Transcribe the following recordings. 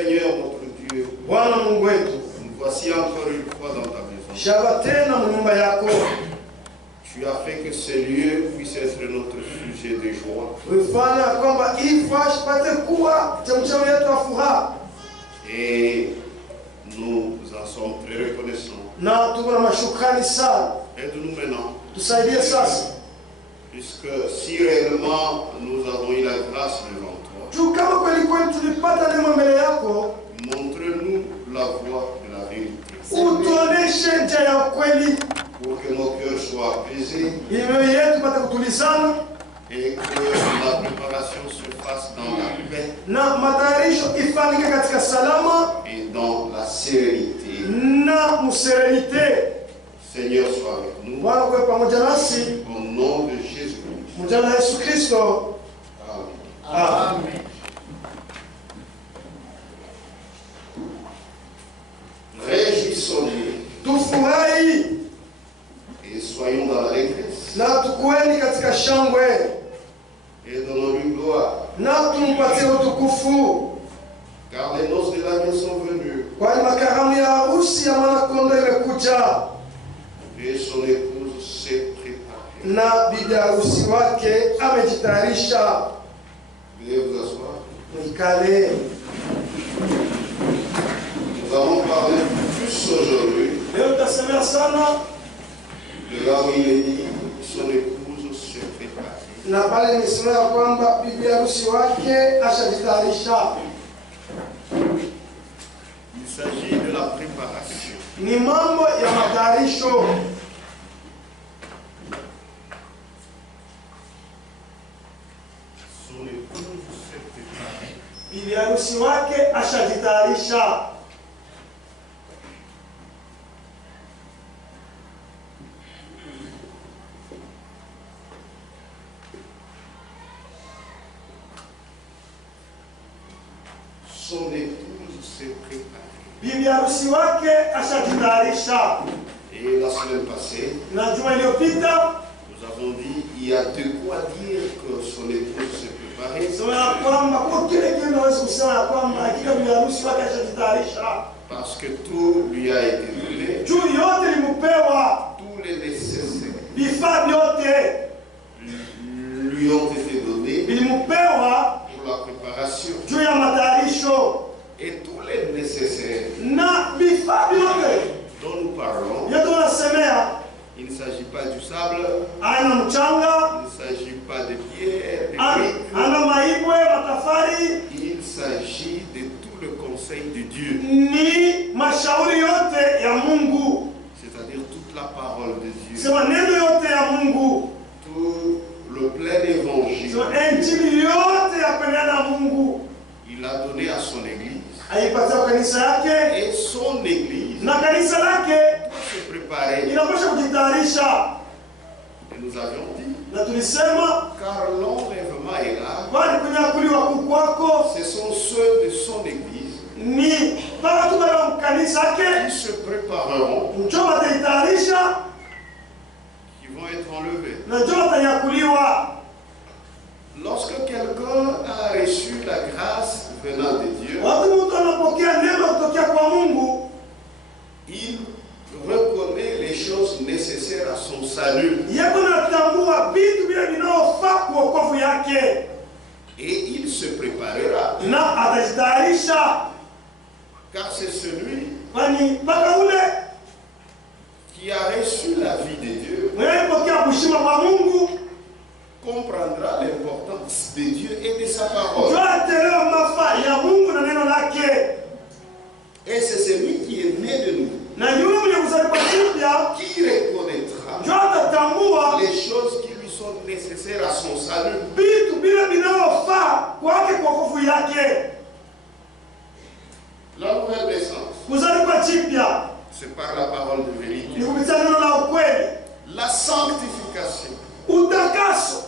Seigneur notre Dieu, Bwana Mungu wetu, nous voici encore une fois dans ta maison. shaba tena mu nyumba yako. Tu as fait que ce lieu puisse être notre sujet de joie. Ulifanya kwamba hii fashi pate kuwa chemchemi yetu ya furaha, Et nous en sommes très reconnaissants. na tuko na mashukrani sana. Aide-nous maintenant, Tusaidie sasa, puisque si réellement nous avons eu la grâce devant toi, juu kama kweli kweli tulipata neema mbele yako, montre-nous la voie de la vérité, utuoneshe njia ya ukweli, pour que nos cœurs soient apaisés ili mioyo yetu pate kutulizana et que la préparation se fasse dans la paix na matayarisho ifanyike katika salama et dans la sérénité. na muserenite. Seigneur, sois avec nous. Bwana kuwe pamoja nasi, Au nom de Jésus-Christ. mjana na Yesu Kristo. Amen. Amen. Réjouissons-nous Tufurahi et soyons dans l'allégresse na tukueni katika shangwe et donnons-lui gloire, na tumpatie utukufu, car les noces de l'agneau sont venues kwani makaramu ya harusi ya mwanakondoo imekuja et son épouse s'est préparée. na bibi harusi wake amejitayarisha. Veuillez vous asseoir. Mwikale. Nous allons parler plus aujourd'hui Leo tutasemea sana de là où il est dit son épouse s'est préparée. na pale nimesema ya kwamba bibi harusi wake ashajitayarisha. Il s'agit de la préparation. Ni mambo ya matayarisho. Son épouse s'est préparée. Bibi harusi wake ashajitayarisha. Son épouse s'est préparée. Bibi harusi wake ashajitayarisha. Et la semaine passée, Na juma iliyopita nous avons dit il y a de quoi dire que son épouse s'est préparée. sema ya kwamba kwa kile kile naweza kusema ya kwamba hakika bibi harusi wake ashajitayarisha. Parce que tout lui a été donné, Juu yote limupewa, tous les nécessaires vifaa vyote lui ont été donnés vilimupewa pour la préparation. juu ya matayarisho, Et tous les nécessaires na vifaa vyote dont nous parlons, vyote unasemea, il ne s'agit pas du sable, aina mchanga, il ne s'agit pas de pierre, de briques, ana maibwe, matafari, il s'agit de tout le conseil de Dieu, ni mashauri yote ya Mungu, c'est-à-dire toute la parole de Dieu, sema neno yote ya Mungu, tout le plein évangile. sema injili yote ya kuendana na Mungu Il a donné à son église. aipatia kanisa yake, Et son église na kanisa lake doit se préparer. inapaswa kujitayarisha. Et nous avions dit, Na tulisema car l'enlèvement est là, kwani kunyakuliwa kwako ce sont ceux de son église ni mpaka tu wale wa kanisa qui yake se prépareront, njo watajitayarisha qui vont être enlevés. na njo watanyakuliwa. Lorsque quelqu'un a reçu la grâce venant de Dieu, Wakati mtu anapokea neno kutokea kwa Mungu, il reconnaît les choses nécessaires à son salut. yeye anatambua vitu vile vinaofaa kwa wokovu yake Et il se préparera, na atajitayarisha, car c'est celui kwani mpaka ule qui a reçu la vie de Dieu mwenye alipokea kushima kwa Mungu comprendra l'importance de Dieu et de sa njo parole. atelewa mafaa ya Mungu na neno lake, Et c'est celui qui est né de nous na yule mwenye kuzaliwa kipya qui reconnaîtra njo atatambua les choses qui lui sont nécessaires à son salut. vitu vile vinaofaa kwake kwa wokovu yake. La nouvelle naissance, Kuzaliwa kipya c'est par la parole de ni vérité. kupitia neno la ukweli, La sanctification, utakaso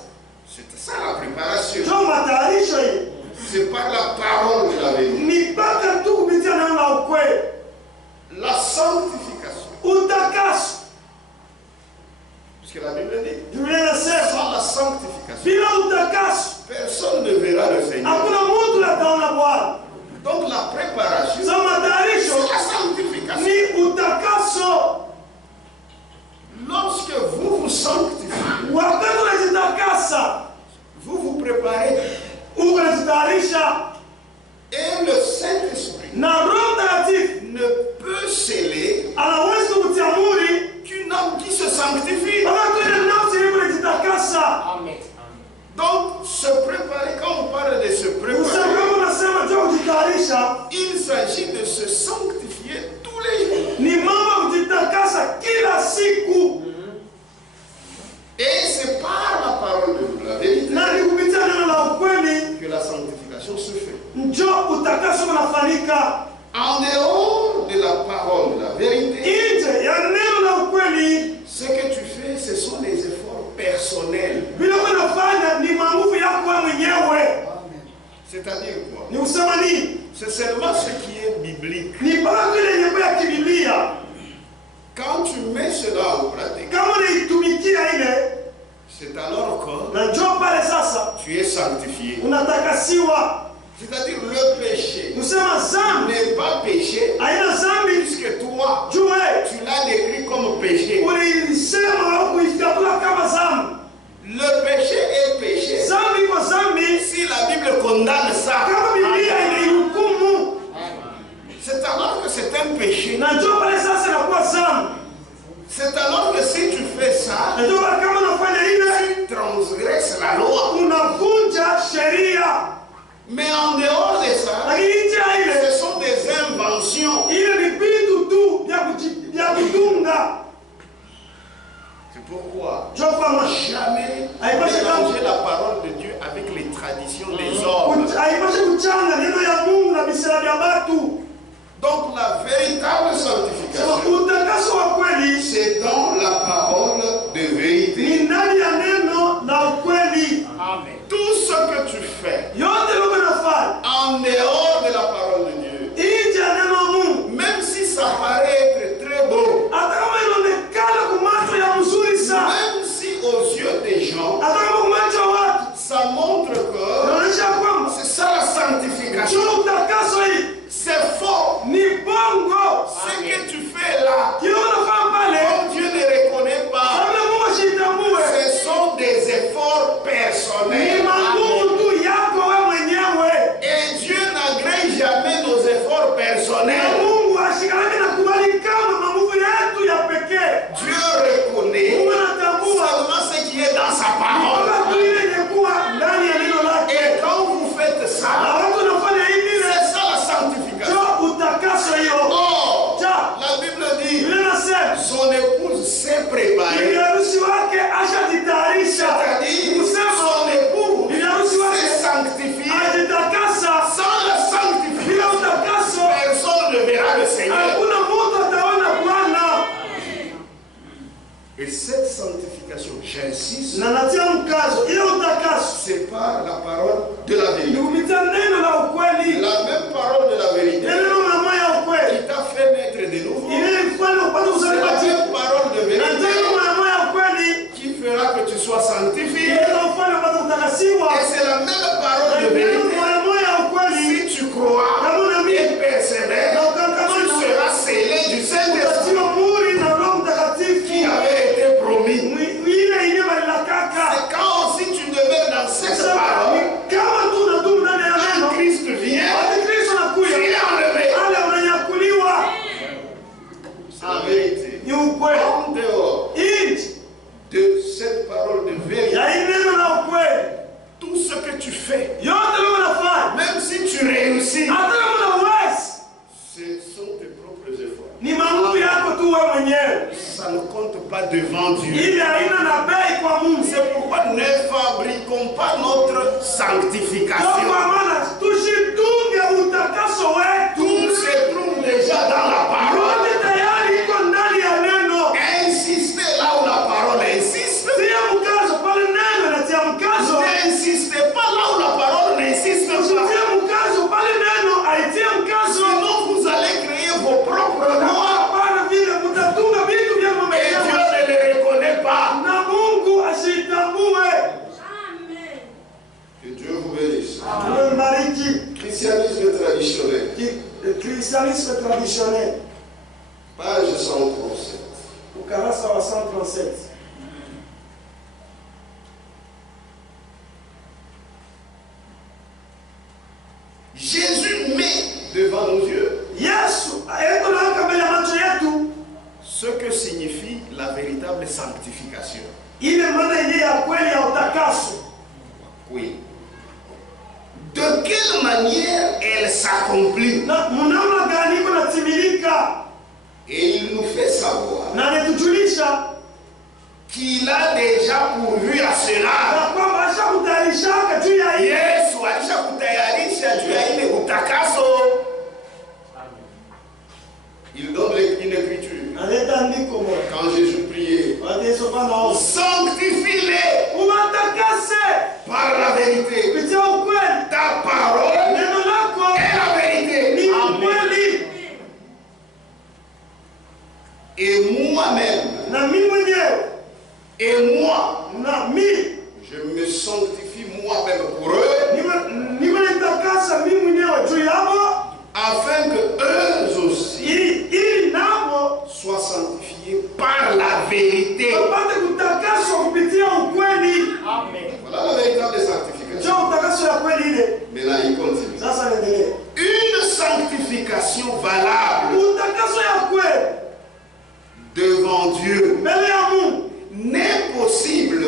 c'est ça la préparation. njo matayarisho hii, C'est par la parole de la vérité. ni mpaka tu kupitia neno la ukweli. La sanctification, Utakaso, puisque la Bible dit, Biblia inasema sans la sanctification, bila utakaso personne ne verra le Seigneur. hakuna mtu ataona Bwana. Donc la préparation ne peut sceller hawezi kutia muhuri qu'une âme qui se sanctifie. wakati ile nafsi ile kujitakasa. Amen. Donc, se préparer, quand on parle de se préparer, Usema unasema je kujitayarisha, il s'agit de se sanctifier tous les jours. ni mambo kujitakasa kila siku, Et c'est par la parole de la vérité na ni kupitia neno la ukweli que la sanctification se fait. njo utakaso unafanyika. En dehors de la parole de la vérité, Nje ya neno la ukweli, ce que tu fais, ce sont des efforts personnels. vile unafanya ni nguvu yako wewe mwenyewe. C'est-à-dire quoi? Ni usema nini? C'est seulement ce qui est biblique. Ni bado ile nyimbo ya kibiblia. Quand tu mets cela en pratique, Kama unaitumikia ile, c'est alors que na njoo pale sasa tu es sanctifié. unatakasiwa. C'est-à-dire le péché Usema zambi n'est pas péché haina zambi, puisque toi, juu wewe tu l'as décrit comme péché. ulisema au kuifikatula kama zambi. Le péché est péché. Zambi kwa zambi, Si la Bible condamne ça, kama Biblia inaihukumu, c'est alors que c'est un péché. na njoo pale sasa inakuwa zambi. C'est alors que si tu fais ça, Na njoo pale kama unafanya ile, tu transgresses la loi. unavunja sheria. Mais en dehors de ça, Lakini nje ya ile, ce sont des inventions. ile ni vitu tu vya kutunga. C'est pourquoi Njoo kwa jamais mélanger la parole de Dieu avec les traditions des hommes. haipashi kuchanga neno ya Mungu na bisera vya watu. Donc la véritable sanctification, Utakaso wa kweli c'est dans la parole de vérité. ni ndani ya neno la ukweli. Amen. Tout ce que tu fais Yote logo nafanya en dehors de la parole de Dieu, nje ya neno la Mungu, même si ça paraît être très beau, hata kama inaonekana kwa macho ya mzuri sana, même si aux yeux des gens, hata kama kwa macho ya watu ça montre que inaonyesha kwamba c'est ça la sanctification. sio utakaso hii, C'est faux. ni bongo. Ce que tu fais là, Kile unafanya pale, comme Dieu ne reconnaît pas, kabla Mungu ashitambue, ce sont des efforts ni personnels. magumu tu yako wewe mwenyewe. Et Dieu n'agrée jamais nos efforts Na personnels. Mungu ashikamane na kubali kama magumu yetu ya pekee. Dieu reconnaît Mungu anatambua seulement ce qui est dans sa parole. kwamba tu ile ingekuwa ndani ya neno lake. Et quand vous faites Na ça, watu wanafanya hivi ile c'est ça la sanctification. sio utakaso hiyo. Or, Ja, la Bible dit, Biblia inasema son épouse s'est préparée. bibi harusi wake ashajitayarisha. C'est-à-dire, Kusema son époux bibi harusi wake s'est sanctifié. ajitakasa. Sans la Bila sanctification, utakaso personne ne verra le Seigneur. hakuna mtu ataona Bwana. Et cette sanctification, j'insiste, Na natia mkazo ile utakaso c'est par la parole de la ni vérité. kupitia neno la ukweli. La même parole de la vérité Neno la moyo ya ukweli qui t'a fait naître de nouveau. ile ilifanya upate C'est uzima la tena. même parole de Na vérité neno la moyo ya ukweli qui fera que tu sois sanctifié. ile inafanya upate kutakasiwa. Et c'est la même Na parole de neno vérité. la moyo ya ukweli Si tu crois kama et unaamini persévères, tu seras scellé du Saint-Esprit utatiwa muhuri na Roho qui Mtakatifu. avait été promis. Ile ile balilakaka. Et quand aussi tu demeures dans cette Sasa parole, kama tu unadumu ndani ya quand neno, Christ vient, wakati Kristo tu anakuja, es enlevé. ale unanyakuliwa. C'est la vérité. Ni ukweli. En dehors Nje de cette parole de vérité, ya hii neno la ukweli, tout ce que tu fais, yote leo unafanya, même si tu réussis, hata kama unaweza, ce sont tes propres efforts. ni manguvu yako tu wewe mwenyewe. Ça ne compte pas devant Dieu. Ile haina na bei kwa Mungu. C'est pourquoi ne fabriquons pas notre Kwa sanctification. maana tushitunge utakaso wetu. Tout se trouve déjà dans la parole. Yote tayari iko ndani ya neno. Insistez là où la parole insiste. Tia mkazo pale neno inatia mkazo. N'insistez pas là où la parole n'insiste pas. Usitie mkazo pale neno aitie mkazo. Sinon vous allez créer vos propres lois. Hapana vile mtatunga vitu vya Et Dieu mwenyewe. ne les reconnaît pas. Na Mungu asitambue. Que Dieu vous bénisse. Amen. Bariki. Christianisme traditionnel. Christianisme traditionnel. Page 137. Ukarasa wa 137. Jésus met devant nos yeux Yesu eko na accompli. Na mnamna gani iko natimilika. Et il nous fait savoir Na anatujulisha qu'il a déjà pourvu à cela. na kwamba ashakutayarishaka juu ya hii. Yesu alishakutayarisha juu ya ile utakaso. Il donne une écriture. Analeta andiko moja. Quand Jésus priait, Wateso pana wao. sanctifie-les Uwatakase par la vérité. kupitia ukweli. Ta parole Neno lako est la vérité. ni ukweli. Et moi-même, Na mimi mwenyewe et moi, na mimi je me sanctifie moi-même pour eux, niko nitakasa mimi mwenyewe juu yao afin que eux aussi ili nao soient sanctifiés par la vérité. wapate kutakaswa kupitia ukweli. Voilà la véritable sanctification. Njoo utakaso ya kweli ile. Maintenant, il continue. Sasa naendelea. Une sanctification valable Utakaso ya kweli devant Dieu mbele ya Mungu n'est possible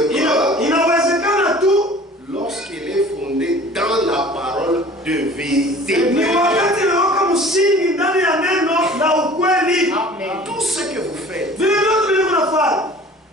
inawezekana tu lorsqu'elle est fondée dans la parole de vérité. ni wakati inaweka msingi ndani ya neno la ukweli. Tout ce que vous faites, Vile vyote vile mnafanya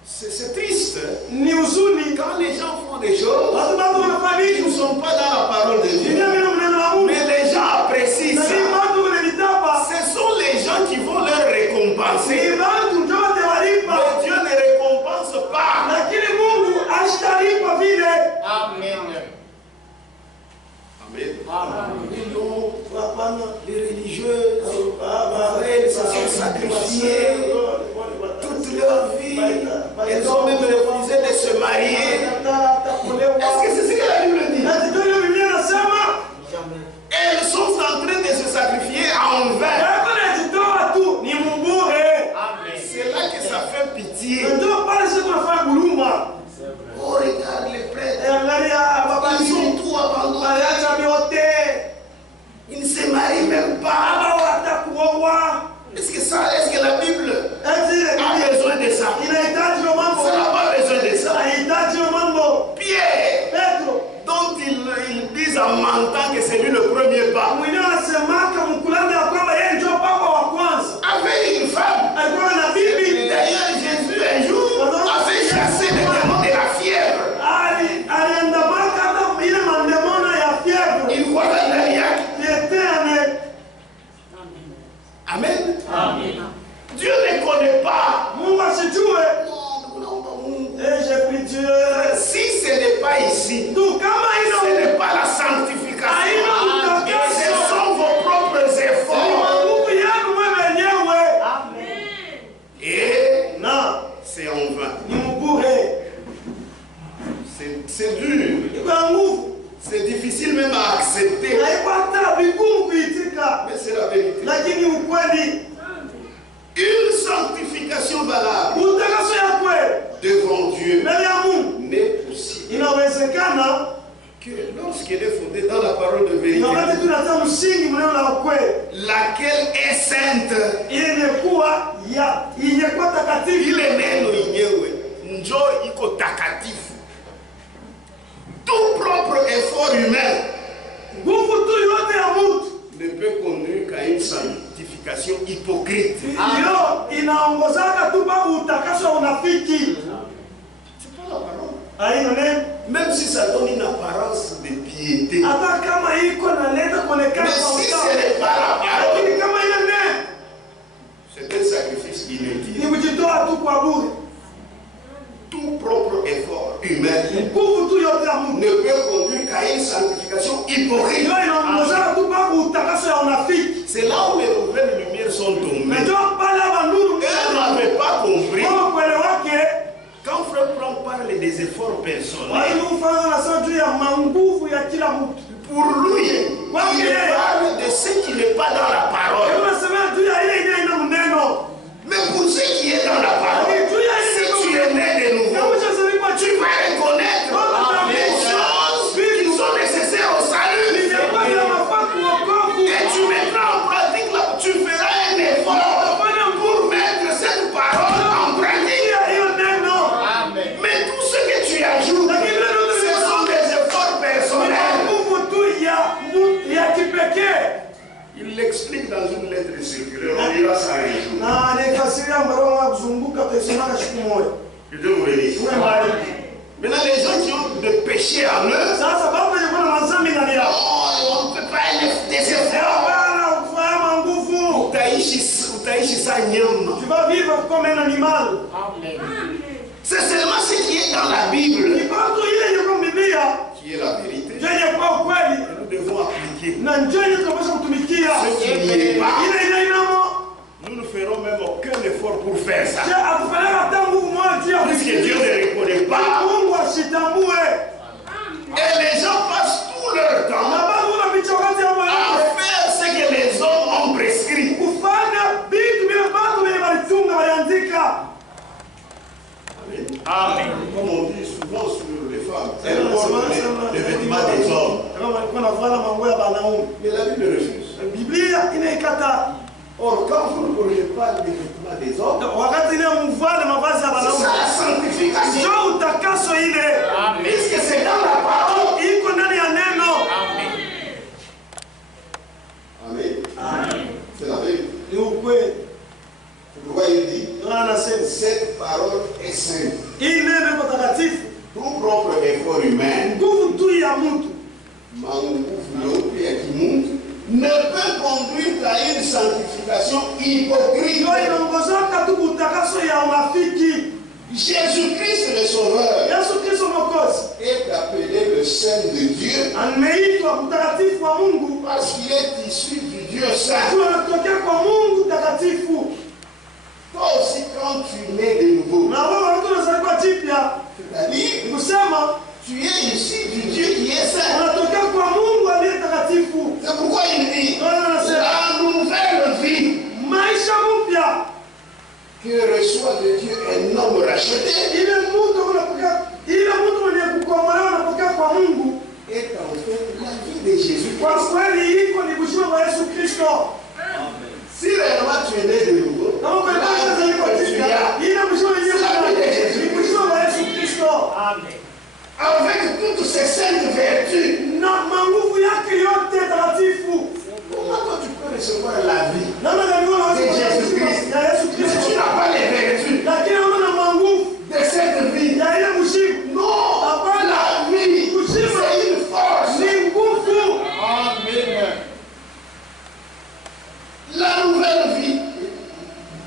c'est triste. ni huzuni. Quand les gens font des choses Watu bado wanafanya qui ne vitu sont pas dans la parole de ndio Dieu, vile neno la Mungu. mais les gens apprécient Na ça. hii watu wanalitapa. Ce sont les gens qui vont leur récompenser. Ni watu ndio watawalipa. Mais Dieu ne récompense pas. Lakini Mungu ashtalipa vile. Amen. Donc, Hapana. les religieux, ils se sont sacrifiés toute leur vie. Elles ont même refusé de se marier. Est-ce que c'est ce que la Bible dit? Elles sont en train de se sacrifier en vain. C'est là que ça fait pitié. Oh, regarde les prêtres. Ils ont tout abandonné. Ils ne se marient même pas. Est-ce que la Bible a besoin de ça? Ça n'a pas besoin de ça. Pierre, dont ils disent en mentant que c'est lui le premier pape, avait une femme. D'ailleurs, Jésus un jour avait chassé les démons de la fièvre. Il voit dans l'Ariaque. Amen. Dieu ne connaît pas. Si ce n'est pas ici, ce n'est pas la sanctification. Ce sont vos propres efforts. Et c'est en vain. C'est dur. C'est difficile même à accepter. Mais c'est la vérité. Une sanctification valable devant Dieu n'est possible que lorsqu'elle est fondée dans la parole de vérité, laquelle est sainte. Ile neno yenyewe njo iko takatifu. Tout propre effort humain ne peut conduire qu'à une sanctification hypocrite. C'est pas la parole. Même si ça donne une apparence de piété. Mais si ce n'est pas la parole, c'est un sacrifice inutile. Tout propre effort humain ne peut conduire qu'à une sanctification hypocrite. C'est là où les nouvelles lumières sont tombées. Elles n'avaient pas compris. Quand Frère Franck parle des efforts personnels, pour lui, il parle de ce qui n'est pas dans la parole. Mais pour ce qui est dans la parole, si tu es né de nouveau, tu vas reconnaître les choses qui sont nécessaires au salut. Et tu mettras en pratique, tu feras un effort pour mettre cette parole en pratique. Mais tout ce que tu ajoutes, ce sont des efforts personnels. Il Il l'explique dans une lettre circulaire. On lira ça un jour. Na anafasiria barua kuzunguka tuisomaka siku moja. Je dois vous le dire. Maintenant, les gens qui ont de péché en eux, Sasa baba yuko na mazambi ndani yao. on ne peut pas des efforts. Bana kufanya nguvu. Utaishi sa nyama. Tu vas vivre comme un animal. C'est seulement ce qui est dans la Bible Kipato ile yuko Biblia. qui est la vérité. Yenye kwa ukweli. Nous devons appliquer. Na njoo tunapaswa kutumikia. Ce qui n'y est pas, Ile inamo. nous ne ferons même aucun effort pour faire ça. Je akufanya hata nguvu moja. Puisque Dieu ne reconnaît pas. Mungu asitambue. Et les gens passent tout leur temps Na bado unapichokati hapo à hapo. faire ce que les hommes ont prescrit. Kufanya vitu vile bado vile walitunga waliandika. Amen. Comme on dit souvent sur les femmes, elles portent les vêtements des hommes. Kama walikuwa navala manguo ya wanaume. Mais la Bible refuse. Biblia inaikata. Or, quand vous ne portez pas les vêtements des hommes, Wakati ile mvale mavazi ya c'est wanaume. ça la sanctification. Njoo utakaso ile. Puisque c'est dans la parole. Iko ndani ya neno. Amen. C'est la vérité. Ni ukweli. Pourquoi il dit Anasema cette parole est sainte. hii neno iko takatifu. Tout propre effort humain, Nguvu tu ya mtu ne peut conduire à une sanctification hypocrite. ndio inaongozaka tu kutakaso ya unafiki. Jésus-Christ le Sauveur Yesu Kristo Mwokozi est appelé le Saint de Dieu ameitwa mtakatifu wa Mungu parce qu'il est issu du Dieu Saint. tu anatokea kwa Mungu takatifu. Toi aussi, quand tu nais de nouveau, Na wewe mtu unazaliwa jipya, c'est-à-dire ni kusema tu es issu du Dieu qui est saint. unatokea kwa Mungu aliye takatifu. C'est pourquoi il dit Anasema la nouvelle vie maisha mpya que reçoit de Dieu un homme racheté ile mtu unapokea, ile mtu mwenye kukombolewa anapokea kwa Mungu. est en fait la vie de Jésus. Kwa kweli iko ni kushima kwa Yesu Kristo. Si réellement tu es né de nouveau, Kama kwa la vie que tu as ile kushima yenyewe ni kushima kwa Yesu Kristo. avec toutes ces saintes vertus, Na nguvu yake yote takatifu. comment toi tu peux recevoir la vie Namna gani wewe unaweza de kupata Jésus-Christ ya Yesu si tu Kristo? n'as pas les vertus Lakini una nguvu de cette vie? ya ile kushima. Non, la vie, c'est une force. Ni nguvu. La nouvelle vie,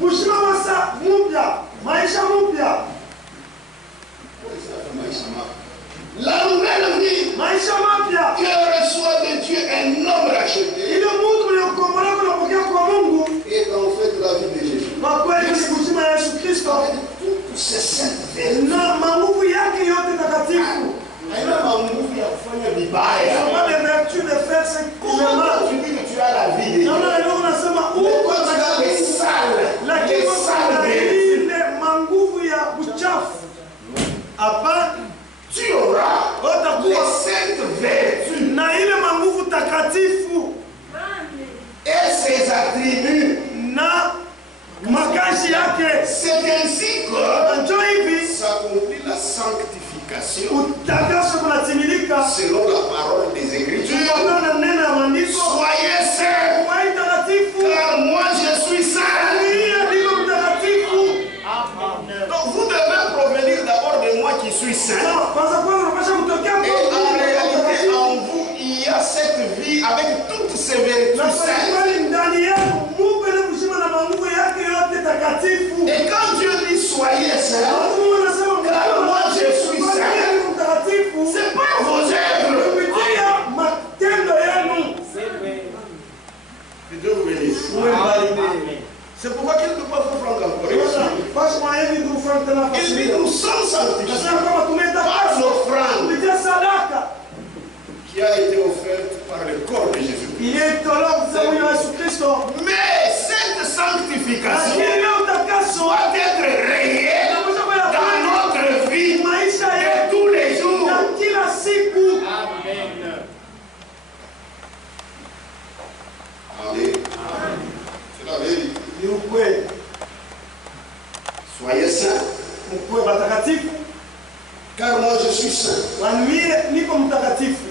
Kushima wasa mpya, maisha mpya. la nouvelle vie Maisha mapya. que reçoit de Dieu un homme racheté Ile mtu mliokombolewa kunapokea kwa Mungu. est en fait la vie de Jésus. Kwa kweli ni kushima ya Yesu Kristo. Avec toutes ces saintes vertus. Na nguvu yake yote takatifu. Haina nguvu ya kufanya vibaya. Pas les vertus de faire ce qu'il Comment demande. tu dis que tu as la vie de Dieu? Namna leo unasema Mais uko toi, tu as les sales, lakini les sales vertus. ile manguvu ya uchafu. Hapa Tu auras les utakuwa saintes vertus na ile manguvu takatifu et ses attributs. na makazi yake. C'est ainsi que Njoo hivi s'accomplit la sanctification utakaso kunatimilika selon la parole des Écritures. kutokana na neno ya maandiko. Soyez saints, Kwa hii takatifu car moi je suis saint. ndiye ndiko mtakatifu. Donc vous devez provenir d'abord de moi qui suis saint. Kwanza unapasha kutokea Et en kwa réalité, en vous, il y a cette vie avec toutes ses vertus na saintes. kweli ndani yako Mungu ile kushima na manguvu yake yote takatifu. Et quand Dieu dit soyez saints, Mungu anasema moi je suis saint. mtakatifu. c'est pas vos œuvres. Kupitia matendo yenu. Que Dieu vous bénisse. C'est pourquoi qu'il ne peut pas vous prendre encore. Basi kwa hivi ndio Frank tena Il dit nous sommes sanctifiés nasema kama par tumetakaswa l'offrande kupitia sadaka qui a été offerte par le corps de Jésus. iliyotolewa kupitia mwili wa Yesu Kristo. Mais cette sanctification Lakini leo utakaso doit être réelle dans notre vie maisha de yetu tous les jours. ya kila siku. Amen. C'est la vérité. Ni ukweli. Soyez saints, Mkuwe watakatifu. car moi je suis saint. Wanuie niko mtakatifu.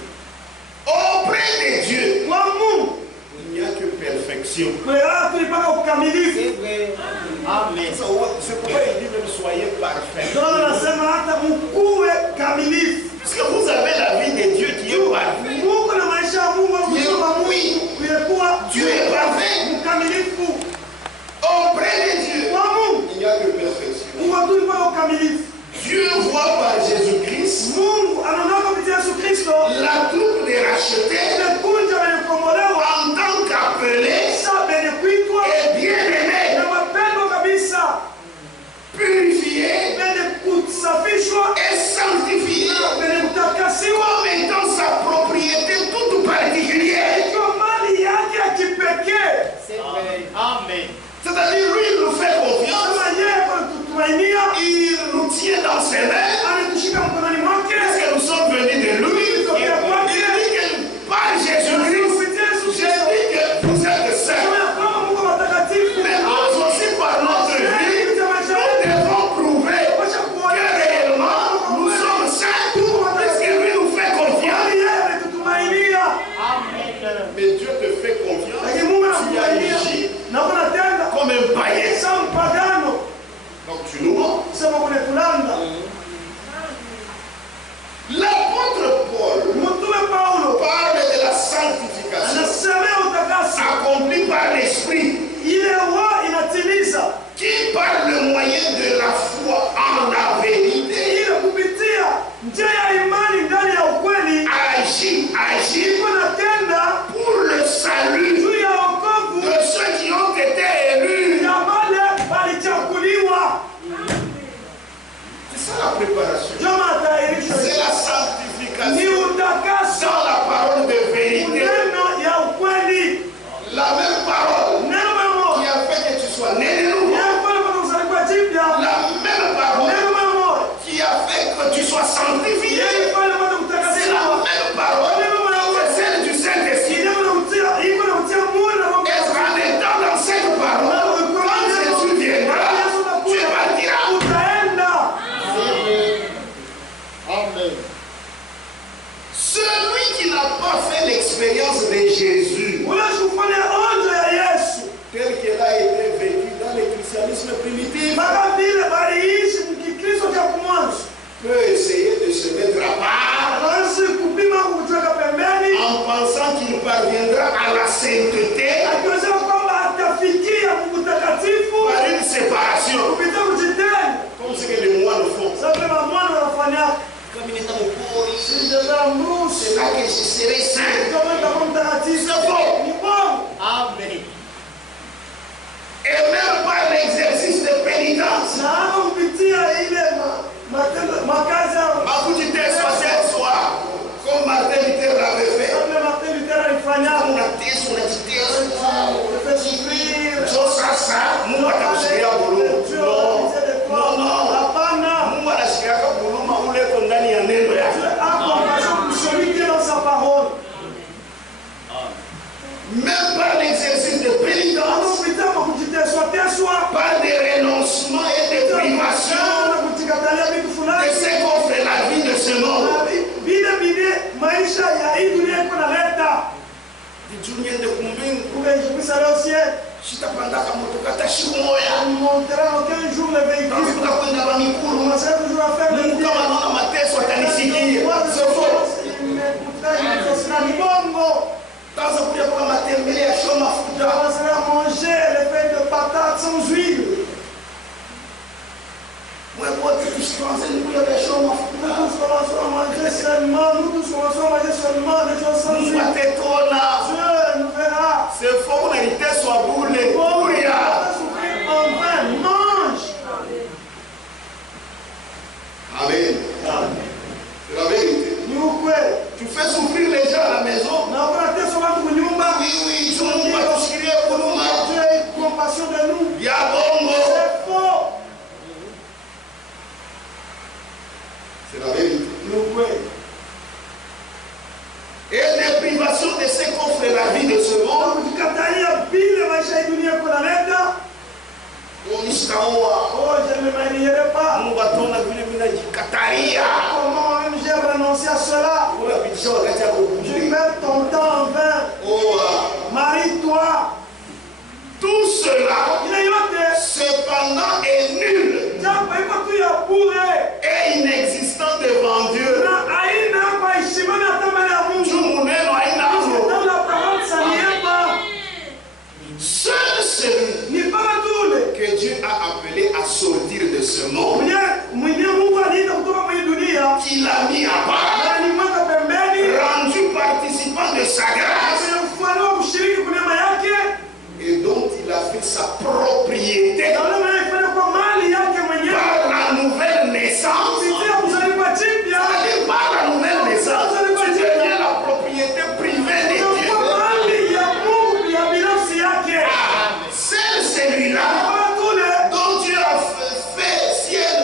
Auprès de Dieu, Kwa Mungu il n'y a que perfect. perfection. Mais là, tu n'es pas au kamilifu. C'est vrai. Amen. C'est pourquoi il dit même soyez parfaits. Ndio nasema hata mkuwe kamilifu. Puisque vous avez la vie de Dieu qui est parfaite. Mungu na maisha ya Mungu Oui. kuwa Dieu est parfait. mkamilifu. Auprès de Dieu, Kwa Mungu il n'y a que perfection. Mungu tu ni pa ukamilifu. Dieu voit par Jésus-Christ Mungu anaona kupitia Yesu Kristo la troupe des rachetés ile kunja limekombolewa en tant qu'appelés sasa benye kuitwa et bien-aimés, na wapendwa kabisa, purifiés benye kusafishwa et sanctifiés benye kutakasiwa comme étant sa propriété toute particulière. ikiwa mali yake ya kipekee. C'est vrai. Amen. C'est-à-dire, lui, il nous fait confiance, Kama yeye kutumainia il nous tient dans ses mains, anatushika mkononi mwake parce que nous sommes venus de lui. Il dit que par Jésus-Christ, j'ai dit que vous êtes saints. kama Mungu watakatifu. Mais nous aussi, par notre vie, nous devons prouver que réellement nous sommes saints, puisque lui nous fait confiance. Amen. Mais Dieu te fait confiance, Lakini Mungu tu anakubalia agis na unatenda comme un païen. sawa mpagano, Donc tu nous mens. sema kule kulanda. L'apôtre Paul Mtume Paulo parle de la sanctification anasemea utakaso, accomplie par l'Esprit, ile roho inatimiza qui par le moyen de la foi en la vérité ile kupitia njia ya imani ndani ya ukweli, agit iko natenda pour le salut juu ya wokovu de ceux qui ont été élus. ya wale walichaguliwa. C'est ça la préparation. Ndio matayarisho C'est la ni sanctification utakaso, dans la parole de vérité. neno ya ukweli, La même parole neno qui moja a fait que tu sois né de nouveau. ya ukweli kwa kuzaliwa jipya, La même parole neno moja qui a fait que tu sois sanctifié. yeye pale kwa C'est la kutakaswa, même parole, c'est celle du Saint-Esprit. iko na utia moyo na roho. Est-ce qu'en étant dans cette parole, quand Jésus viendra, tu partiras. Utaenda. Amen. Celui qui n'a pas fait l'expérience de Jésus, Ule kufanya onjo ya Yesu tel qu'il a été vécu dans le christianisme primitif, mpaka vile baliishi mkikristo cha kumwanzo, peut essayer de se mettre à part hawezi kupima kujiweka pembeni, en pensant qu'il parviendra à la sainteté akiweza kwamba atafikia Mungu takatifu par une séparation, kupitia kujitenga. comme ce que les moines font. Sasa kama mwana wanafanya Comme il est dans mon corps, sijeza mruhusu c'est là que je serai saint. kama kama mtakatifu ni bongo. Amen. Et même par l'exercice de pénitence. Na hapo kupitia ile makazi ya Makujite soit soir, comme Martin Luther l'avait fait. Kabla Martin Luther alifanya Sasa Mungu atakushikia buluma. No. hapana, Mungu anashikia buluma ule uko ndani ya neno yake. Même par l'exercice de pénitence, par des renoncements et des privations de ce qu'offre la vie de ce monde. Juniende kumbingu shitapandaka motokata siku moya tafuta kwenda bamikulu. Mungu kama naona mateso atanisikia. Taanza kuja kwa matembele ya show mafuta. Mwepote tusianze kuja kwa show mafuta. Mungu atetona. C'est faux, on a été sur boule. Amen. C'est la vérité. Tu fais souffrir les gens à la maison. Oui, tu Mungu atushikilie kuluma. Ya bongo. C'est la vérité. Et les privations de ce qu'offre la vie de ce monde. Onishtaoa. Mungu atona vile vinajikataria. Unapitisha wakati ya Tu kukumbusha. mets ton temps en vain. Oh, Marie-toi. cela, ile yote cependant, est nul japo iko tu ya bure et inexistant devant Dieu. na haina kwa heshima hata mbele ya Mungu. Juu muneno haina hapo. Ndio la parole saniema Seul celui ni baba tule que Dieu a appelé à sortir de ce monde, mwenye Mungu aliita kutoka kwenye dunia qu'il a mis à part, na alimweka pembeni rendu participant de sa grâce, kwenye mfano wa kushiriki kwa neema yake et dont il a fait sa propriété na ule anayefanya kwa mali yake mwenyewe par la nouvelle naissance. kupitia kuzaliwa jipya. C'est par la nouvelle naissance, tu deviens la propriété privée de Dieu. Kwa mali ya Mungu ya binafsi yake. C'est celui-là Baba tule dont Dieu a fait ciel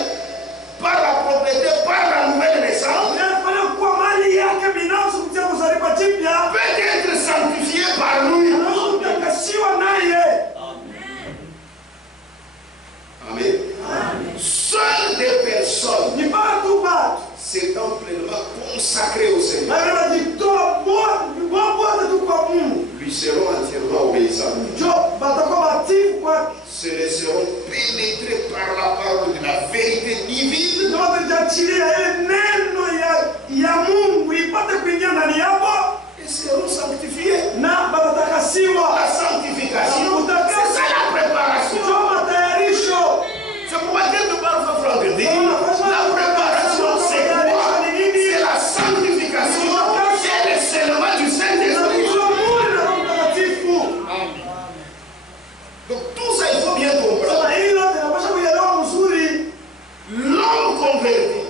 par la propriété, par la nouvelle naissance, anayefanya kuwa mali yake binafsi kupitia kuzaliwa jipya peut être sanctifié par lui. anaweza kutakasiwa naye. Amen. Seules des personnes Ni baba tu batu s'étant pleinement consacrées au Seigneur na wanajitoa bora tu kwa Mungu lui seront entièrement obéissants. njo batakuwa batifu kwake. Se laisseront pénétrer par la parole de la vérité divine Ndio watajiachilia ile neno ya Mungu ipate kuingia ndani yao et seront sanctifiés. na batatakasiwa. La sanctification, c'est ça la préparation. Ndio matayarisho. C'est pourquoi quelque part, Franck dit, la préparation, c'est quoi? C'est la sanctification, c'est le scellement du Saint-Esprit. Donc tout ça, il faut bien comprendre. L'homme converti,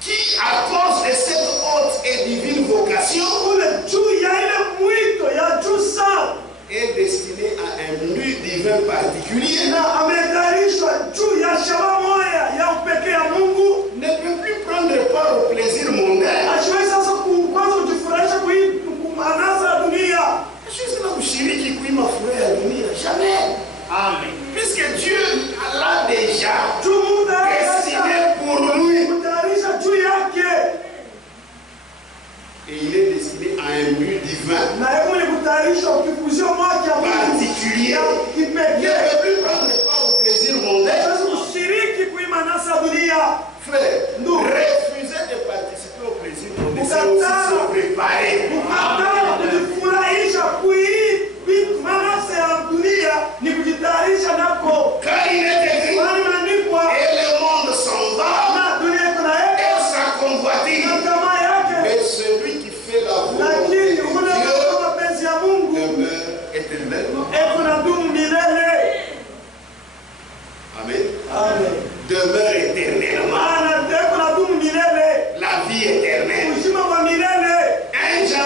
qui à cause de cette haute et divine vocation, est destiné à un but divin particulier, ne peut plus prendre part au plaisir mondain. Juste là, kushiriki kuima furaha ya dunia. Jamais. Amen. Puisque Dieu l'a déjà destiné pour lui. Et il est destiné à un but divin particulier. Il ne peut plus prendre part au plaisir mondain. Frère, refuser de participer au plaisir mondain, c'est aussi se préparer. Car il est écrit, et le monde s'en va, et sa convoitise. Mais celui qui fait la volonté de Dieu demeure éternellement. Amen. Demeure éternellement. La vie éternelle. 1 Jean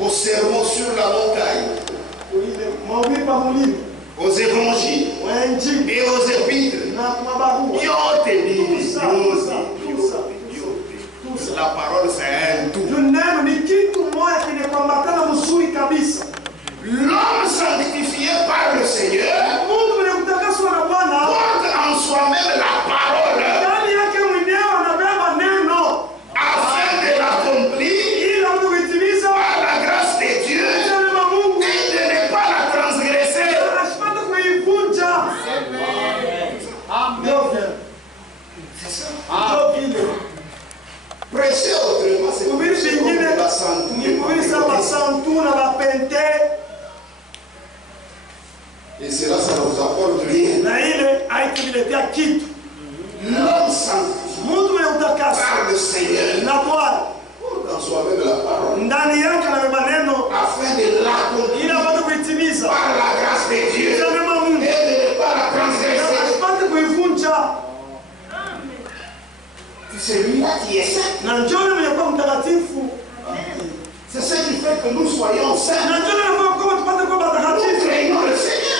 au sermon sur la montagne, aux évangiles et aux épîtres. La parole, c'est un tout. L'homme sanctifié par le Seigneur porte en soi-même la parole afin de l'accomplir par la grâce de Dieu et de ne pas la transgresser. C'est ça. Prêcher autrement, c'est comme la santé. Et cela, ça ne vous apporte rien. L'homme sanctifié par le Seigneur porte en soi-même la parole afin de l'accomplir par la grâce de Dieu et de ne pas la transgresser. C'est celui-là qui est saint. C'est ce qui fait que nous soyons saints. Nous craignons le Seigneur.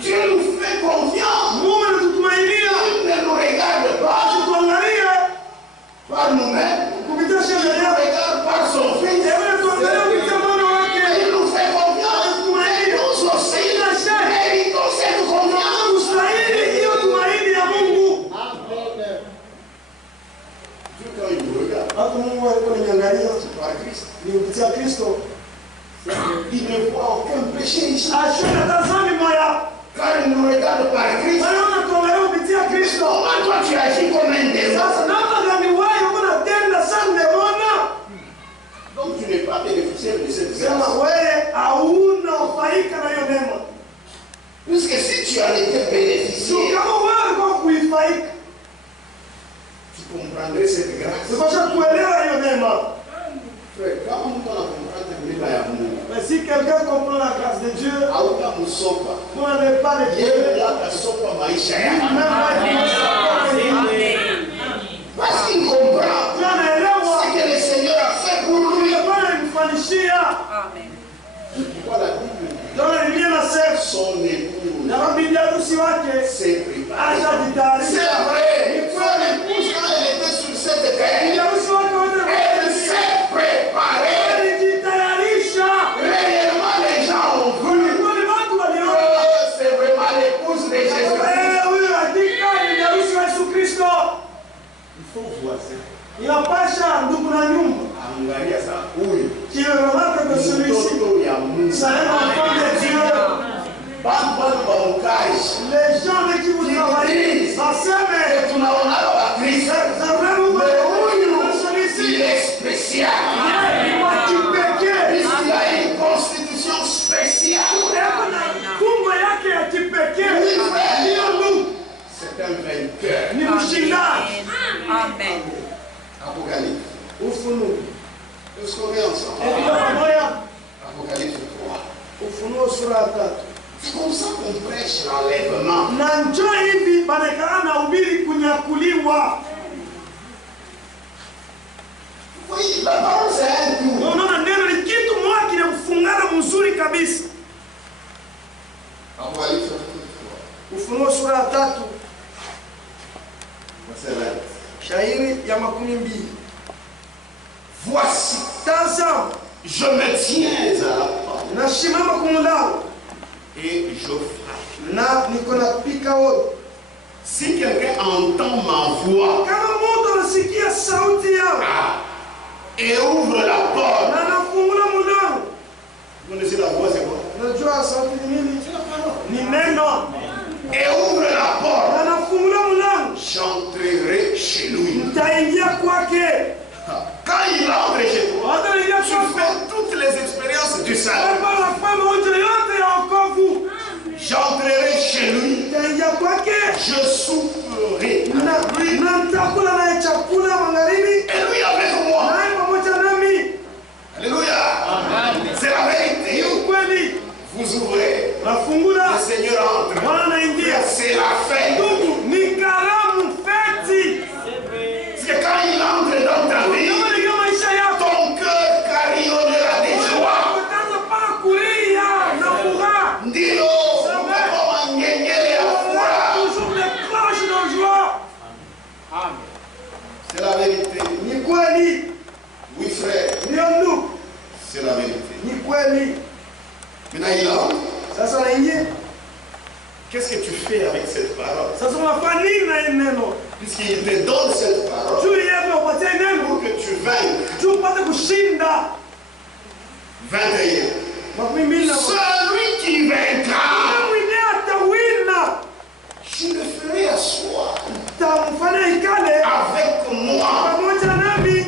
Dieu nous fait confiance. Il ne nous regarde pas par nous-mêmes. Il nous regarde par son Fils. Il nous fait confiance. Et nous aussi, méritons cette confiance. Dieu, quand il nous regarde, par Christ, il ne voit aucun péché ici. Car il nous regarde par Christ. Comment toi tu agis comme un démon? Donc tu n'es pas bénéficiaire de cette grâce. Puisque si tu en étais bénéficiaire, tu comprendrais cette grâce. Frère, quand on comprend mais si quelqu'un comprend la grâce de Dieu, vous n'avez pas de Dieu. Parce qu'il comprend ce que le Seigneur a fait pour lui. Pourquoi la Bible dit son épouse s'est préparée. C'est vrai. Son épouse, quand elle était sur cette terre, elle s'est préparée. Réellement, les gens ont vu. C'est vraiment l'épouse de Jésus. Il faut voir ça. Angalia ça. Oui. Qui remarque que celui-ci, c'est un enfant de Dieu. Les gens avec qui vous travaillez, il est spécial. Il a une constitution spéciale. C'est un vainqueur. Amen. Apocalypse. Est-ce qu'on est ensemble? Apocalypse 3. C'est comme ça qu'on prêche l'enlèvement. Oui, la parole c'est un tout. Apocalypse 3. Voici, je me tiens à la porte et je frappe. Si quelqu'un entend ma voix et ouvre la porte, vous connaissez la voix, c'est quoi? C'est la parole. Et ouvre la porte, j'entrerai chez lui. Quand il entre chez toi, tu fais toutes les expériences du salut. J'entrerai chez lui, je soufflerai avec lui, et lui avec moi. Alléluia. C'est la vérité. Vous ouvrez, le Seigneur entre. C'est la fête. C'est que quand il entre dans ta vie, Ni kweli. Maintenant, il entre. Sasa naingia. Qu'est-ce que tu fais avec cette parole? Sasa unafanya nini na hii neno? Puisqu'il te donne cette parole Juu yeye upatie neno. pour que tu vainques. Juu upate kushinda. 21. Makumi mbili na Celui qui vaincra, mwenye atawina. je le ferai asseoir Tamfanya ikale avec moi pamoja nami.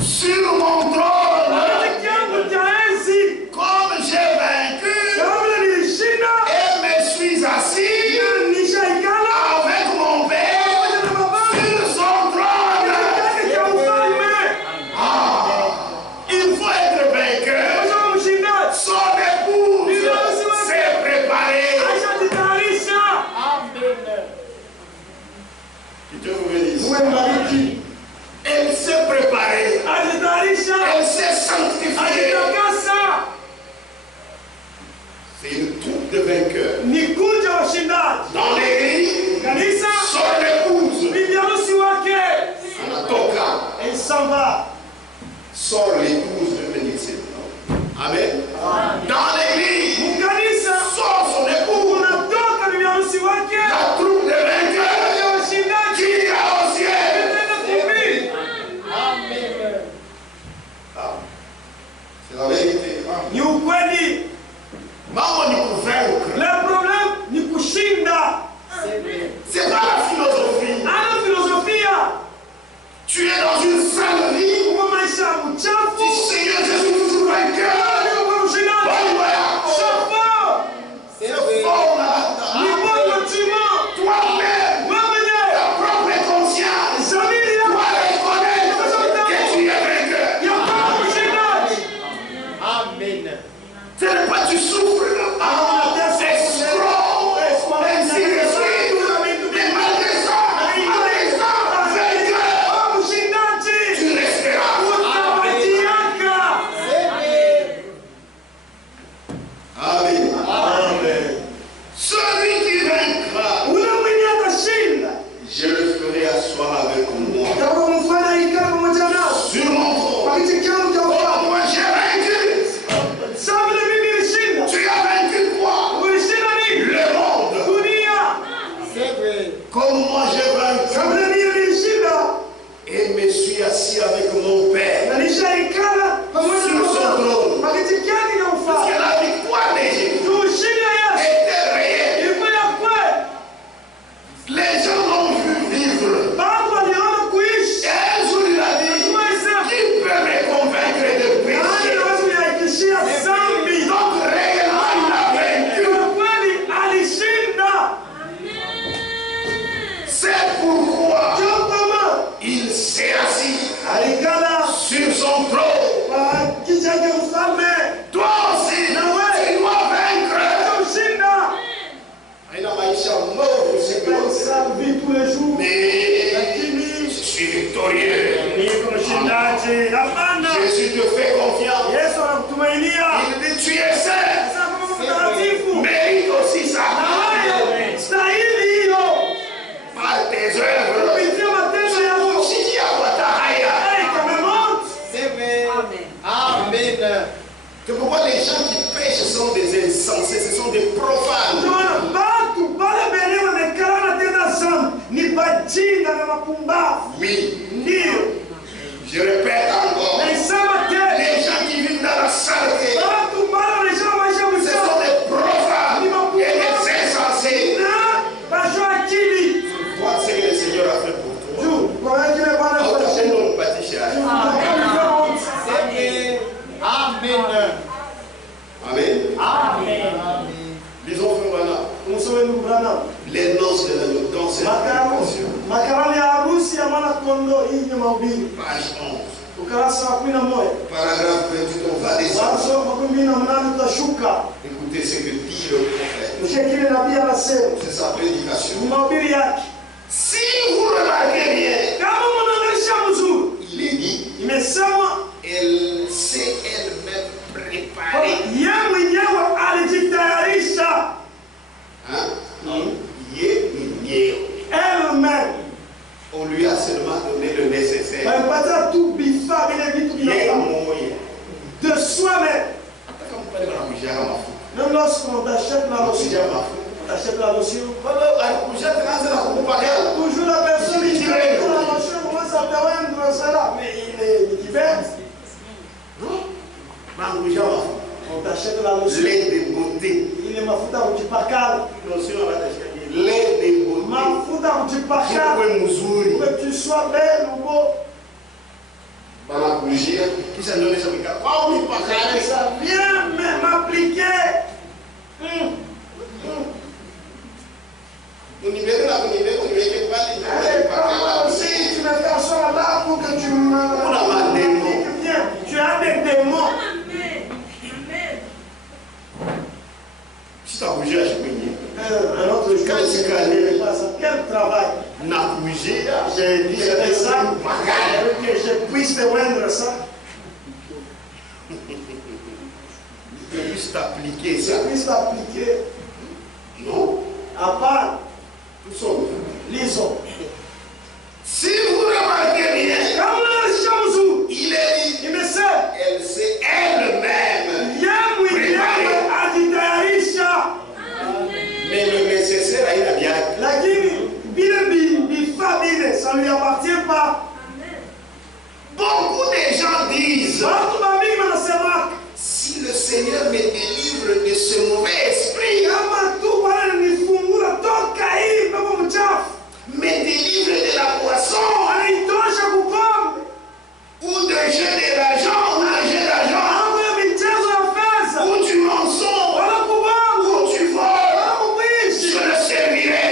sur mon trône, Kiti changu cha enzi. comme j'ai vaincu Kabla nilishinda. et me suis assis Nishaikala. avec mon Père Pamoja na baba. sur son trône. Kiti cha ufalme. Il faut être vainqueur. Kama mshindaji. Son épouse s'est préparée. Ashajitayarisha. Amen. Que Dieu vous bénisse. Uwe mbariki. Elle s'est préparée. Ajitayarisha. Elle s'est sanctifiée. Ajitakasa. C'est une troupe de vainqueurs. Ni kundi la washindaji. Dans l'église, Kanisa. son épouse, Bibi harusi wake. Anatoka, Elle s'en va. sort l'épouse de Bénédicte. Amen. Dans l'église, Kanisa. sort son épouse. Unatoka bibi harusi wake. La troupe de vainqueurs Ya washindaji. qui ira au ciel. Tena kumi. Amen. C'est la vérité. Ni ukweli. Mambo ni kuvaincre. Le problème ni kushinda. C'est vrai. C'est pas la philosophie. Ana filosofia. Tu es dans une sale vie. Kwa maisha ya uchafu. Dis Seigneur, je suis toujours vainqueur. Kwa ushindaji. Bonne voyage. Chapeau. C'est C'est vrai. fort là-dedans. Ni bongo chima. Toi-même, Wewe mwenyewe. ta propre conscience Zamiri yako. doit reconnaître que tu es vainqueur. Ya kwa ushindaji. Amen. Ce n'est pas tu souffres là-bas. Escroc, ainsi de suite. Mais malgré ça, vainqueur, Kwa ushindaji. tu resteras. Utabatiaka. C'est vrai. Amen. Amen. Celui qui vaincra, Ule mwenye atashinda. je le ferai asseoir avec moi Kama mfanya ikala pamoja nao. sur mon trône. Kwa kiti changu cha ufalme. Moi j'ai vaincu. Sawa vile mimi nilishinda. Tu as vaincu quoi? Ulishinda nini? Le monde. Dunia. C'est vrai. Comme moi j'ai vaincu. Kama vile mimi nilishinda. Et me suis assis avec mon Père. Na nishaikala pamoja na Baba. Kwa kiti chake cha Parce ufalme. que la victoire de Jésus Tuushinda Yesu. était réelle. Ilikuwa ya kweli. Les gens l'ont vu vivre. Watu waliona kuishi. Et un jour il a dit, qui peut me convaincre de Nani péché? anaweza kuniharakishia dhambi? Donc réellement il a vaincu. Kwa kweli alishinda. C'est pourquoi Ndio kama il s'est assis alikala sur son trône. kwa kiti chake cha ufalme. Toi aussi, tu dois vaincre. Kushinda. Haina maisha maovu siku Kwa yote. sababu tous les jours. Mais Lakini je suis victorieux. niko mshindaji. Hapana. Jésus te fait confiance. Yesu anakutumainia. Il dit tu es saint. Sasa kama mtakatifu. Mérite aussi ça. Nayo stahili hiyo. Par tes œuvres. Kupitia matendo yako. Usikia watahaya. Hey, kamemonte. C'est vrai. Amen. C'est pourquoi les gens qui pêchent sont des insensés, ce sont des profanes. Tunaona batu bale benye wamekana tena zambi ni bajinga na mapumbavu. Oui, Ndio. je répète encore. Naisema tena. Les gens qui vivent dans la saleté, Batu bale wanaisha maisha ce mchafu. sont des profanes et des insensés. Na bajua akili. Vois ce que le Seigneur a fait pour toi. Juu, kwa kile Bwana anafanya. Aucun bâtissage. C'est vrai. Amen. Amen. Amen. Lisons Frère Branham. Msome ndugu Branham. Les noces de la dans cette prédication. Makarani ya harusi ya mwana kondoo hii ni mahubiri. Page 11. Ukurasa wa 11. Paragraphe 28, on va descendre. Mwanzo wa 18 tutashuka. Écoutez ce que dit le prophète. Mshike kile nabii anasema. C'est sa prédication. Ni mahubiri yake. Si vous remarquez bien, Kama mnaangalia mzuri, il est dit, imesema elle s'est elle-même préparée. yeye mwenyewe alijitayarisha. Hein? Elle-même. On lui a seulement donné le nécessaire. Walipata tu vifaa vile vitu Yeye vinafaa mmoja. de soi-même. lorsqu'on t'achète la lotion, t'achètes la lotion, toujours la personne qui dit la lotion commence à peindre cela, mais il est divers. On t'achète la lotion. Lait de beauté. Il est mafuta ujipakala. Lait de beauté. Mafuta ujipakala. Pour que tu sois belle ou beau. Ça vient m'appliquer. Si tu me t'assois là pour que tu m'appliques bien, tu as des démons. Si tu as bougé, je peux dire. Un autre jour, quel travail. J'ai dit ça, que je puisse te vendre ça. Je puisse t'appliquer ça. Je puisse t'appliquer. Non. À part, lisons. Si vous remarquez bien, il est dit, elle sait elle-même. Mais le nécessaire a une bien. Ça ne lui appartient pas. Beaucoup de gens disent, si le Seigneur me délivre de ce mauvais esprit, me délivre de la poisson, ou de jeu de l'argent, un jeu d'argent, ou du mensonge, ou du vol, je le servirai.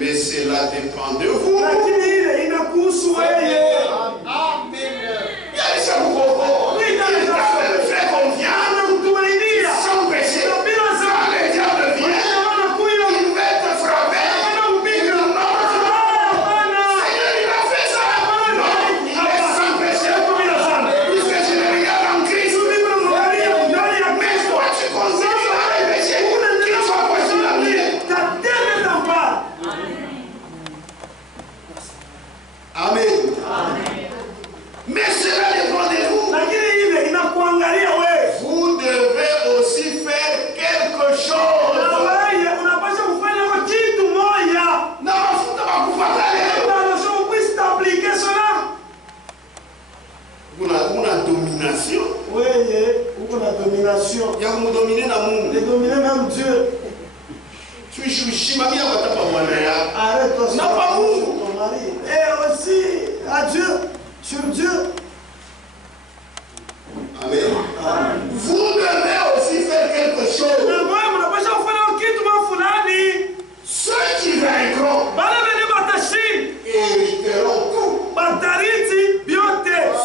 Mais cela dépend de vous. Il y a vous dominer l'amour. De dominer même Dieu. Tu suis arrête-toi sur ton mari. Et aussi à Dieu, sur Dieu. Amen. Amen. Vous devez aussi faire quelque chose. Ceux qui vaincront hériteront tout.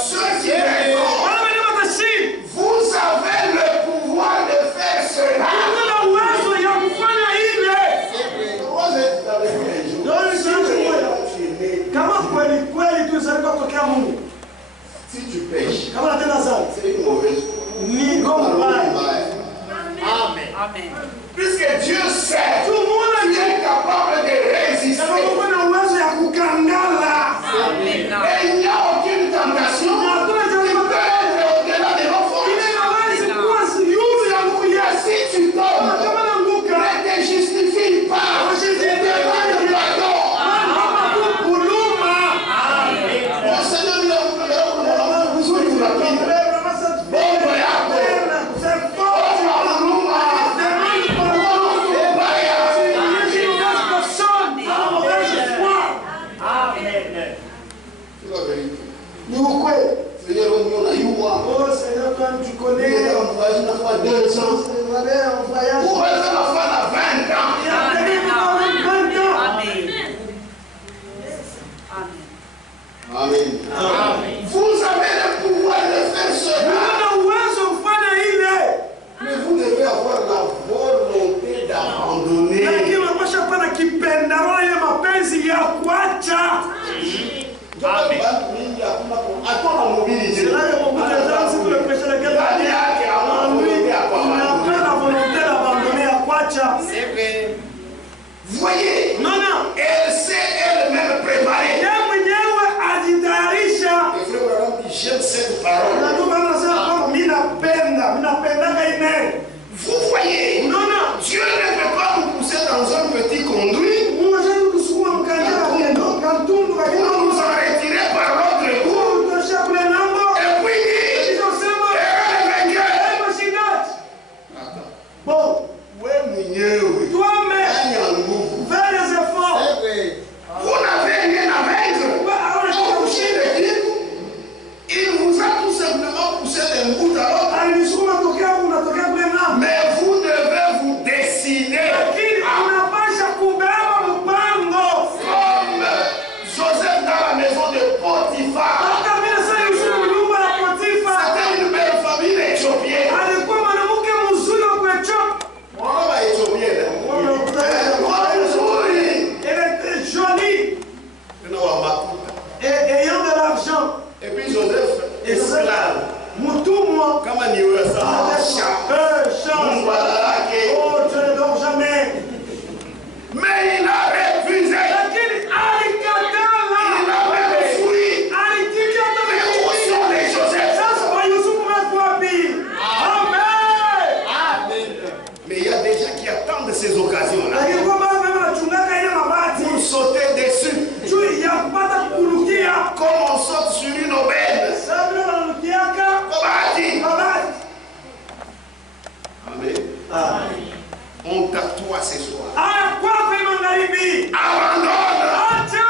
Ceux qui vaincront, vous avez le pouvoir de faire cela. Si tu pêches, c'est une mauvaise chose. Amen. Puisque Dieu sait, tu es capable de résister. Et il n'y a aucune tentation qui peut être au-delà de nos forces. Si tu tombes, ne te justifie pas. Ne demande pardon. Mon Seigneur, il a tu connais. On va une fois 2 ans. On va en voyage. On va faire la fois à 20 ans. Amen. Amen. Vous avez le pouvoir de faire cela. Mais vous devez avoir la volonté d'abandonner. C'est vrai. Voyez, elle s'est elle-même préparée. J'aime cette parole. toi. Kama ni wewe sasa. Chance. Oh, je ne dors jamais. Mais il a refusé. Lakini alikatala. Il a même fui. Alikikata. Mais où sont les Joseph? Sasa kwa Yusufu wako wapi? Amen. Amen. Mais il y a des gens qui attendent ces occasions-là Lakini kwa baba anachungaga ile mabati. pour sauter dessus. Juu ya kupata kurukia. Comme on saute sur une aubaine. Sasa vile wanarukiaka. Mabati. Mabati. Amen. Amen. On t'actoie ce soir. Aya kwako hii magharibi. Abandonne. Acha.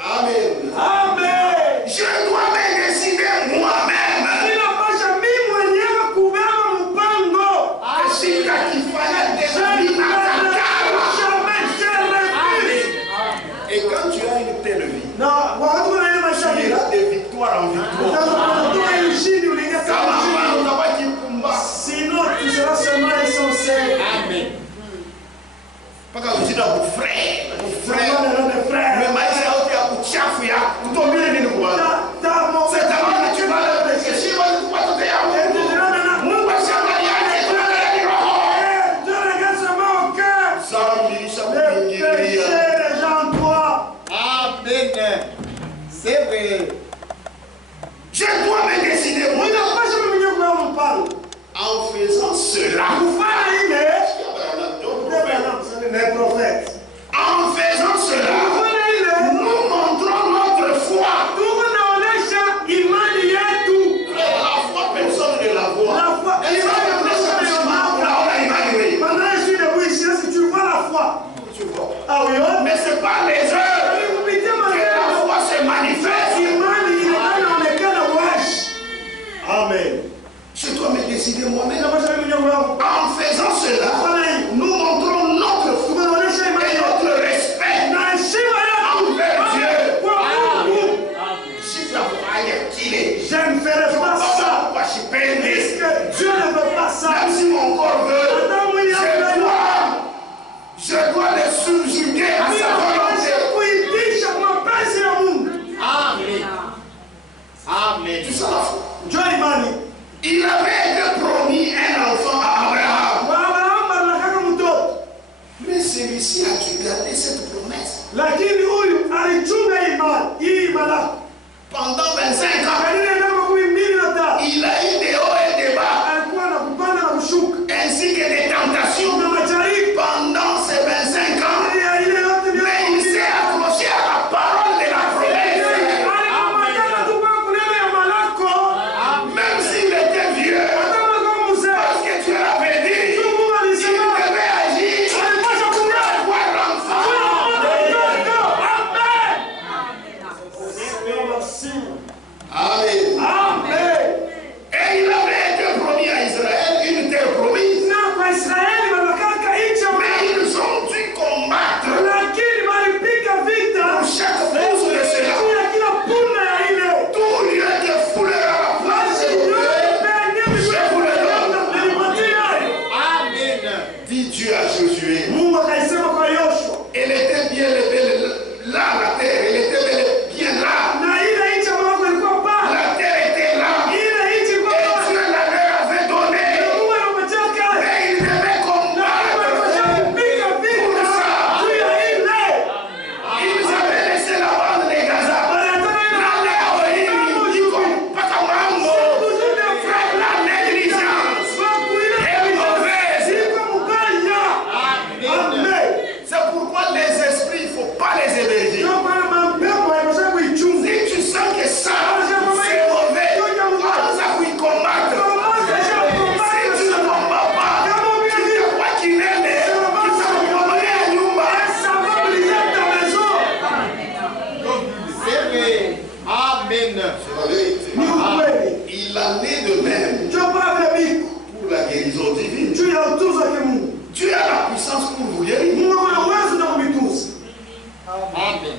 Amen. Amen. Je dois me décider moi-même. Ninapasha mimi mwenyewe kubeba mpango. Shika kifanya dhambi na kakala. Et quand tu as une telle vie, Na wakati unaenda maisha tu hii, iras de victoire en victoire. unatoka ushindi unaingia Kama kama hapana ushindi. utabaki pumbavu. Sinon tu seras seulement essentiel. Amen. Mpaka ujina kufrère. Vraiment le frère. Mais maisha yote ya kuchafu ya kutombele nini kuwaza. Ta mon C'est tamani tu vas le réfléchir, vas le watoto ya Mungu. Mungu ashangalia tunaangalia ni roho. Dieu regarde seulement au cœur. Zambilisha Le péché kuingilia. des gens en toi. Amen. C'est vrai. Je dois me décider moi Ninapasha mimi mwenyewe kubeba mpango. en faisant cela. Kufanya ile les prophètes. En faisant cela, Kufanya ile nous montrons notre foi. tunaonesha imani yetu. La foi, personne ne la voit. La foi. Et ça, on a imani, oui. Pendant que je suis debout ici, est-ce que tu vois la foi? Tu vois. Ah oui, oh. Mais c'est pas les heures que la foi se manifeste. Imani inaonekana wazi. Amen. Je dois me décider moi-même. Ninapasha mimi mwenyewe kubeba. En faisant cela, nous montrons notre foi Tunaonesha imani et yetu. notre respect Na heshima yetu. envers Dieu. Kwa Mungu. Si la foi est qu'il est, Je ne ferai pas ça. Parce que Dieu ne veut pas ça. même si mon corps veut, je dois le subjuguer à sa volonté. Kuitisha mapenzi ya Mungu. Amen. Amen. Tu sais la foi. Njoo imani. Il avait été promis un enfant à Abraham. Kwa Abrahamu anataka mtoto. Mais celui-ci a dû garder cette promesse. Lakini huyu alichunga imani. Hii imani. Pendant 25 ans, Kadiri ya miaka 12 il a eu des hauts et des bas, alikuwa na kupanda na kushuka. ainsi que des tentations. Na majaribu. Pendant ces 25 ans, Kadiri ya ile yote mais il s'est accroché à la parole de la promesse. alikuwa tu kwa kunena ya malako. Même s'il était vieux, Hata kama mzee. parce que Dieu avait dit, Mungu il alisema devait agir alipaswa kumla. pour l'enfant. Amen. Amen. Et il avait été promis à Israël une terre promise. Na kwa Israeli wanataka nchi ambayo Mais ils ont dû combattre lakini walipiga vita pour chaque pouce de cela. juu ya kila punda ya ile. Tout lieu de fouleur à la place Basi de Dieu. yote penye nilipatia. Amen. Dit Dieu à Josué. Mungu akaisema kwa Yoshua. Elle était bien levée là, la terre. Elle était bien là. Na ile nchi ambayo ilikuwa pale. La terre était là. Ile nchi Et ilikuwa pale. Dieu la leur avait donné. Mungu anapatia kazi. Mais ils devaient Na combattre. kupiga vita juu ya ile. Ils avaient laissé la bande de Gaza. La leo hii iko mpaka mambo. Frère, la négligence est mauvaise. Amen. C'est pourquoi les esprits, il ne faut pas les héberger. Si tu sens que ça, c'est mauvais, commence à y combattre. Si tu ne combats pas, tu te crois qu'il aime, qu'il s'accompagne à Nyumba. C'est vrai. Amen. C'est la vérité. Il en est de même pour la guérison divine. Dieu a la puissance pour vous guérir. Amen.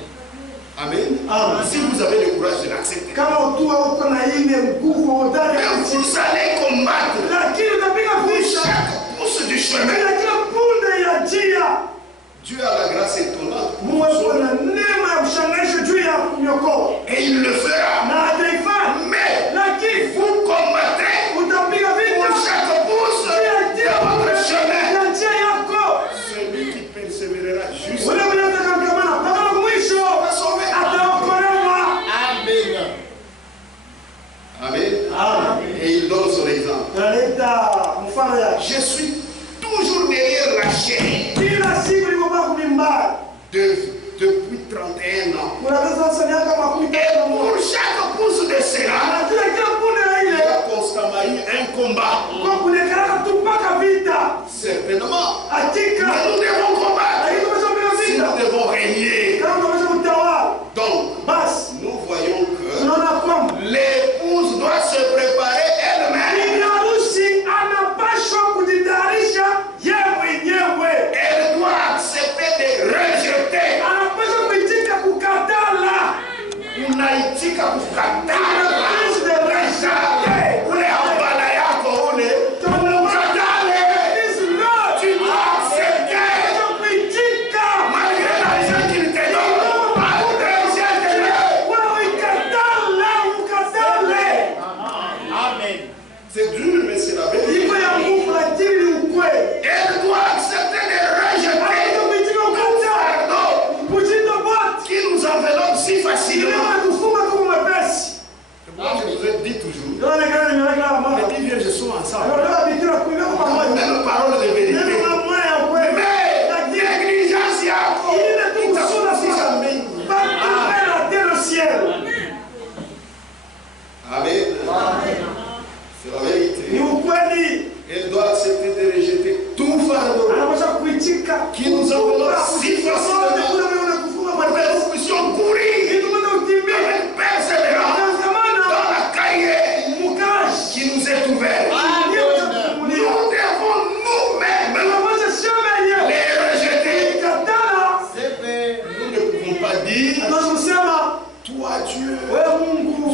Amen. Amen. Si vous avez le courage de l'accepter. Kama ukiwa uko na ile nguvu hodari ya Mais kutii, vous allez combattre lakini utapiga pour vita chaque pouce du chemin. kila kila punde ya njia. Dieu a la grâce étonnante pour Mungu vous ako sauver. na neema ya kushangaisha juu ya kuniokoa Et il le fera. na ataifanya, Mais lakini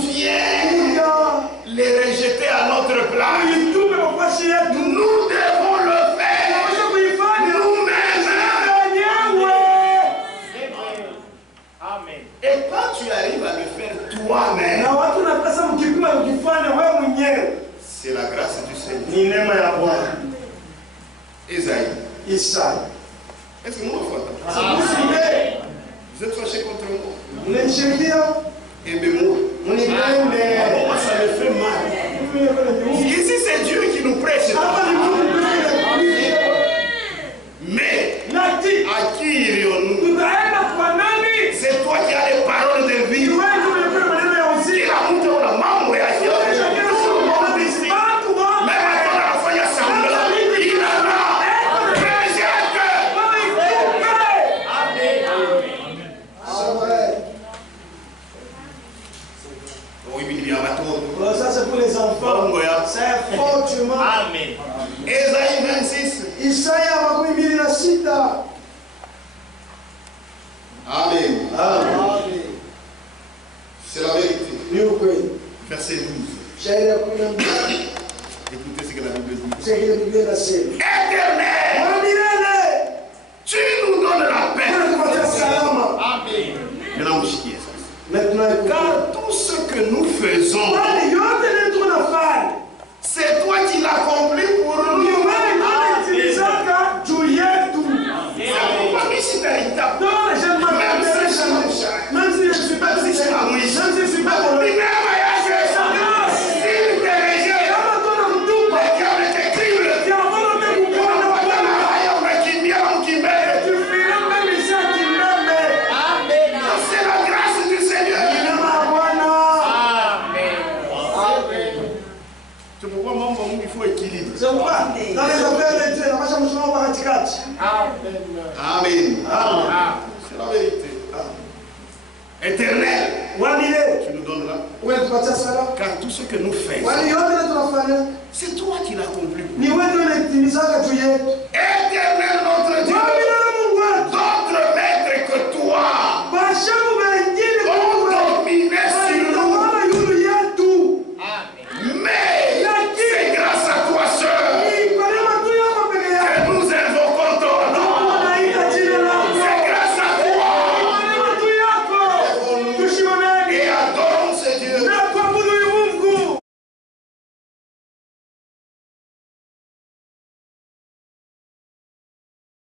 viens les rejeter à notre place. Nous devons le faire nous-mêmes. Amen. Et quand tu arrives à le faire toi-même, c'est la grâce du Seigneur. Isaïe. Est-ce que nous avons fait? Vous êtes fâchés contre moi? Aimez-moi. Moi, ça me fait mal. Ici, c'est Dieu qui nous prêche. Mais à qui irions-nous? C'est toi qui as les paroles de vie. Kila mtu una mambo yake. Même quand anafanya sambla, inana rejette. Oui, il y a bateau. Ça c'est pour les enfants. C'est fortement. Amen. Ésaïe 26. Isaya makumi mbili na sita. Amen. Amen. C'est la vérité. Ni ukweli. Verset 12. Shairi ya 12. Écoutez ce que la Bible dit. C'est que la Bible inasema. Éternel, Bwana milele. tu nous donnes la paix. Tunakupatia salama. Amen. Maintenant, vous chiez ça. Maintenant écoutez. Car tout ce que nous faisons, Kwani yote ni tunafanya. c'est toi qui l'accomplis pour nous. Ndio maana tunatizaka juu yetu. C'est pourquoi mimi sitaita. Non, j'aime pas Même si je même si je suis pas Même si je suis pas même si je suis pas Ni neema yake sa grâce. s'il te rejette, Kama tunamtupa, Dieu est terrible. kiambo tumekuona Bwana. Haya unakimbia mkimbele. Tu fais même ici à Kimembe. Amen. C'est la grâce du Seigneur. Neema ya Bwana. Amen. C'est pourquoi mambo Mungu il faut équilibre. C'est pourquoi dans les affaires de Dieu, la maisha msimamo wa katikati. Amen. Amen. Amen. C'est la vérité. Éternel, Wa milele. tu nous donnes là. Wewe tupatia salama. Car tout ce que nous faisons, Kwani yote tunafanya c'est toi qui l'accomplis. ni wewe ndio unatimizaka juu yetu. Éternel,